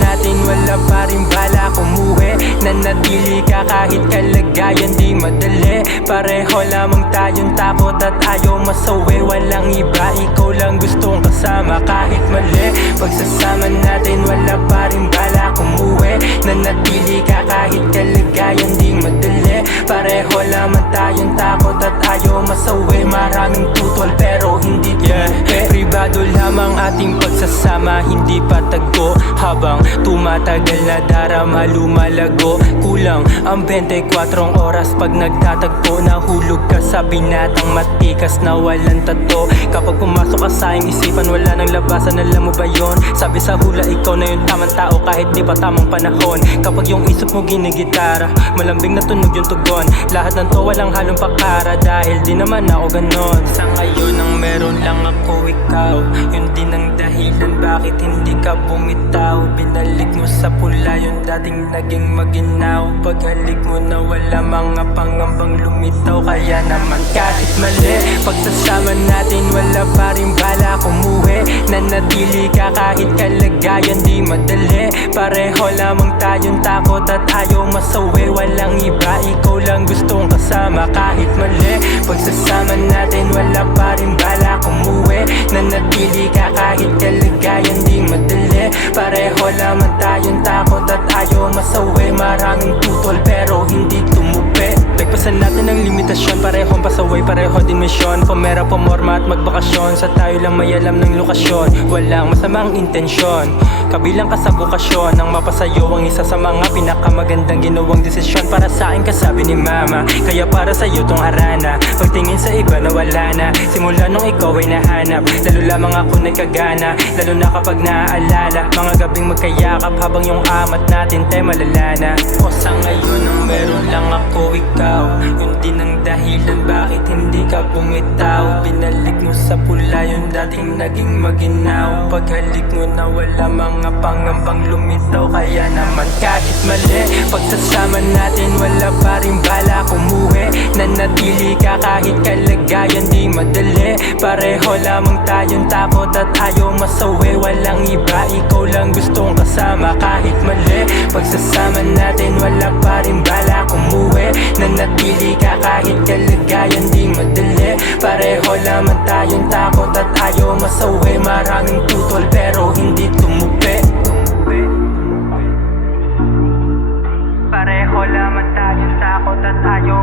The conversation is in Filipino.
natin wala pa rin balak umuwi. Nanatili ka kahit kalagayan di madali. Pareho lamang tayong takot at ayaw masawi. Walang iba, ikaw lang gustong kasama kahit mali. Pagsasama natin wala pa rin balak umuwi. Nanatili ka kahit kalagayan di madali. Pareho lamang tayong takot at ayaw masawi. Maraming tutol pero hindi tumupi. Pribado lamang ating pagsasama, hindi patago. Habang tumatagal na darama lumalago. Kulang ang 24 oras pag nagtatagpo. Nahulog ka sa binatang matikas na walang tato. Kapag pumasok ka sa aking isipan wala nang labasan, alam mo ba yon? Sabi sa hula ikaw na yung tamang tao kahit di pa tamang panahon. Kapag yung isip mo ginigitara, malambing na tunog yung tugon. Lahat ng to walang halong pakara dahil di naman ako ganon. Sa ngayon ang meron lang ako ikaw, yun din ang dahilan bakit hindi ka bumitaw. Binalik mo sa pula yung dating naging maginaw. Paghalik mo na wala mga pangambang lumitaw. Kaya naman kahit mali, pagsasama natin wala pa rin balak umuwi. Nanatili ka kahit kalagayan di madali. Pareho lamang tayong takot at ayaw masawi. Walang iba, ikaw lang gustong kasama kahit mali. Pagsasama natin wala pa rin balak umuwi. Nanatili ka kahit kalagayan di madali. Pareho lamang tayong takot at ayaw masawi. Maraming tutol pero hindi tumupi. Lagpasan natin ang limitasyon, parehong pasaway, pareho din misyon. Pumera, pumorma at magbakasyon, sa tayo lang may alam ng lokasyon. Walang masamang intensyon, kabilang ka sa bukasyon. Ang mapasayo ang isa sa mga pinakamagandang ginawang desisyon. Para sa akin kasabi ni mama, kaya para sa'yo tong harana. Pagtingin sa iba na wala na, simula nung ikaw ay nahanap. Lalo lamang ako nagkagana, lalo na kapag naaalala mga gabing magkayakap habang yung amat natin tay malalana. O sa ngayon ang meron lang ako ikaw, yun din ang dahilan bakit hindi ka bumitaw. Binalik mo sa pula yung dating naging maginaw. Paghalik mo na wala mga pangambang lumitaw. Kaya naman kahit mali, pagsasama natin wala pa rin balak umuwi. Nanatili ka kahit kalagayan di madali. Pareho lamang tayong takot at ayaw masawi. Walang iba, ikaw lang gustong kasama kahit mali. Pagsasama natin wala pa rin balak umuwi. Nanatili ka kahit kalagayan di madali. Pareho lamang tayong takot at ayaw masawi. Maraming tutol pero hindi tumupi. Pareho lamang tayong takot at ayaw